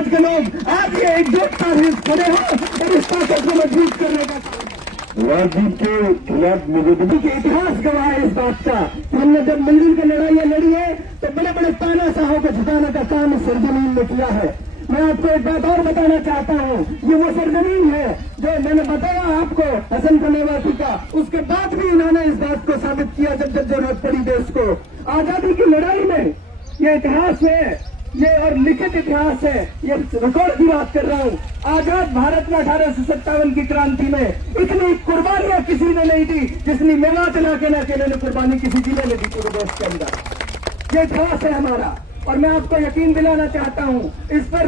समाज के लोग आज ये एकजुटता से खड़े हो और इस ताकत को मजबूत करने का राजनीति के खिलाफ निवेदन के इतिहास गवाह है इस बात का। हमने जब मिलजुल कर लड़ाइयां लड़ी है तो बड़े बड़े तानाशाहों को झुकाने का काम इस सरजमीन में किया है। मैं आपको एक बात और बताना चाहता हूँ, ये वो सरजमीन है जो मैंने बताया आपको हसन फनेवासी का, उसके बाद भी इन्होंने इस बात को साबित किया जब जब जरूरत पड़ी देश को। आजादी की लड़ाई में ये इतिहास है, ये और लिखित इतिहास है, ये रिकॉर्ड की बात कर रहा हूँ। आजाद भारत में 1857 की क्रांति में इतनी कुर्बानियां किसी ने नहीं दी जितनी मेवात इलाके ने अकेले ने कुर्बानी किसी जिले ने दी पूरे देश के अंदर। ये इतिहास है हमारा और मैं आपको यकीन दिलाना चाहता हूँ, इस पर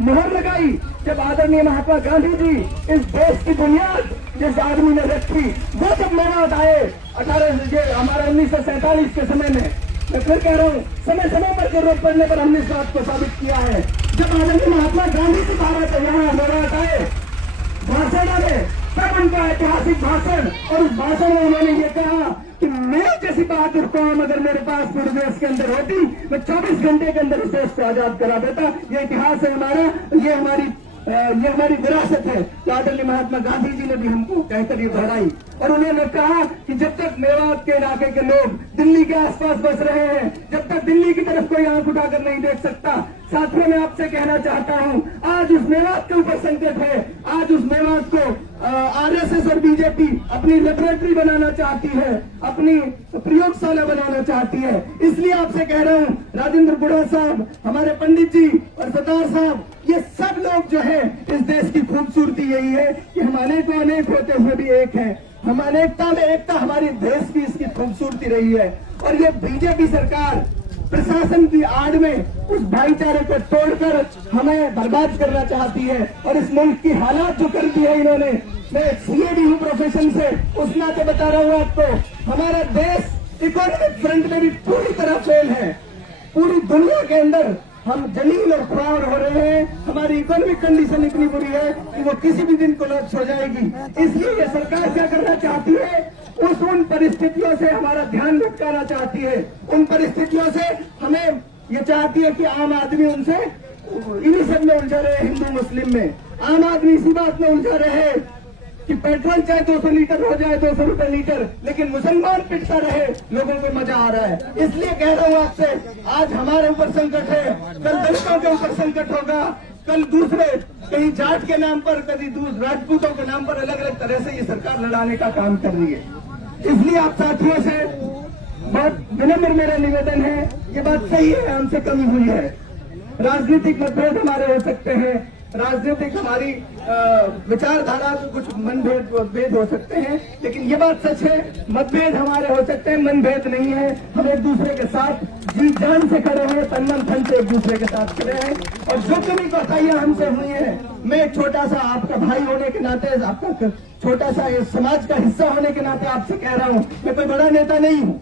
मोहर लगाई जब आदरणीय महात्मा गांधी जी इस देश की बुनियाद जिस आदमी ने रखी, वो जब मेवात आए 1947 के समय में। मैं फिर कह रहा हूँ, समय समय पर जरूरत पड़ने पर हमने इस बात को साबित किया है। जब आदरणीय महात्मा गांधी जी भारत यहाँ मेवात आए, भाषण डाले, तब उनका ऐतिहासिक भाषण, और उस भाषण में उन्होंने ये कहा कि मैं जैसी बहादुर कौम अगर मेरे पास पूरे देश के अंदर होती, मैं 24 घंटे के अंदर इस देश को आजाद करा देता। ये इतिहास है हमारा, ये हमारी विरासत है जो आदरणीय महात्मा गांधी जी ने भी हमको कहकर ये दोहराई। और उन्होंने कहा कि जब तक मेवात के इलाके के लोग दिल्ली के आसपास बस रहे हैं, जब तक दिल्ली की तरफ कोई आंख उठाकर नहीं देख सकता। साथियों, मैं आपसे कहना चाहता हूं, आज उस मेवात के ऊपर संकट है। आज उस मेवात को आरएसएस और बीजेपी अपनी लेबोरेटरी बनाना चाहती है, अपनी प्रयोगशाला बनाना चाहती है। इसलिए आपसे कह रहा हूं, राजेंद्र गुड़ा साहब, हमारे पंडित जी और सरदार साहब, ये सब लोग जो है, इस देश की खूबसूरती यही है कि हम अनेक अनेक होते हुए भी एक हैं। हम अनेकता में एकता हमारी देश की इसकी खूबसूरती रही है। और ये बीजेपी सरकार प्रशासन की आड़ में उस भाईचारे को तोड़कर हमें बर्बाद करना चाहती है और इस मुल्क की हालात जो कर दी है इन्होंने। मैं सीए भी हूँ प्रोफेशन से, उस नाते बता रहा हूँ आपको, हमारा देश इकोनॉमिक फ्रंट में भी पूरी तरह फेल है। पूरी दुनिया के अंदर हम जलील और खुआर हो रहे हैं। हमारी इकोनॉमिक कंडीशन इतनी बुरी है कि वो किसी भी दिन कोलैप्स हो जाएगी। इसलिए ये सरकार क्या करना चाहती है, उन परिस्थितियों से हमारा ध्यान भटकाना चाहती है। उन परिस्थितियों से हमें ये चाहती है कि आम आदमी उनसे इन्हीं सब में उलझा रहे, हिंदू मुस्लिम में। आम आदमी इसी बात में उलझा रहे कि पेट्रोल चाहे 200 लीटर हो जाए, 200 रुपए लीटर, लेकिन मुसलमान पिटता रहे, लोगों को मजा आ रहा है। इसलिए कह रहा हूँ आपसे, आज हमारे ऊपर संकट है, कल दलितों के ऊपर संकट होगा, कल दूसरे कहीं जाट के नाम पर, कभी राजपूतों के नाम पर अलग अलग तरह से ये सरकार लड़ाने का काम कर रही है। इसलिए आप साथियों से बहुत विनम्र मेरा निवेदन है, ये बात सही है, हमसे कमी हुई है। राजनीतिक मतभेद हमारे हो सकते हैं, राजनीतिक हमारी विचारधारा कुछ मनभेद हो सकते हैं, लेकिन ये बात सच है, मतभेद हमारे हो सकते हैं, मनभेद नहीं है। हम एक दूसरे के साथ जी जान से खड़े हैं, तन मन धन से एक दूसरे के साथ खड़े हैं। और जो कभी कोताहियां हमसे हुई है, मैं एक छोटा सा आपका भाई होने के नाते, आपका छोटा सा समाज का हिस्सा होने के नाते आपसे कह रहा हूँ, मैं कोई बड़ा नेता नहीं हूँ,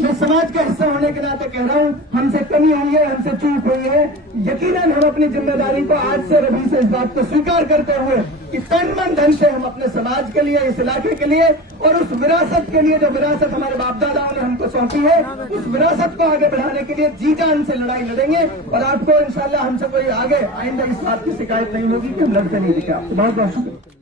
मैं समाज का हिस्सा होने के नाते कह रहा हूँ, हमसे कमी हुई है, हमसे चूक हुई है। यकीनन हम अपनी जिम्मेदारी को आज से रवि से इस बात को स्वीकार करते हुए कि तन मन धन से हम अपने समाज के लिए, इस इलाके के लिए और उस विरासत के लिए जो विरासत हमारे बाप दादाओं ने हमको सौंपी है, उस विरासत को आगे बढ़ाने के लिए जी जान से लड़ाई लड़ेंगे। और आपको इंशाल्लाह हमसे कोई आगे आइंदा इस बात की शिकायत नहीं होगी कि हम लड़ते नहीं दिखे। बहुत बहुत शुक्रिया।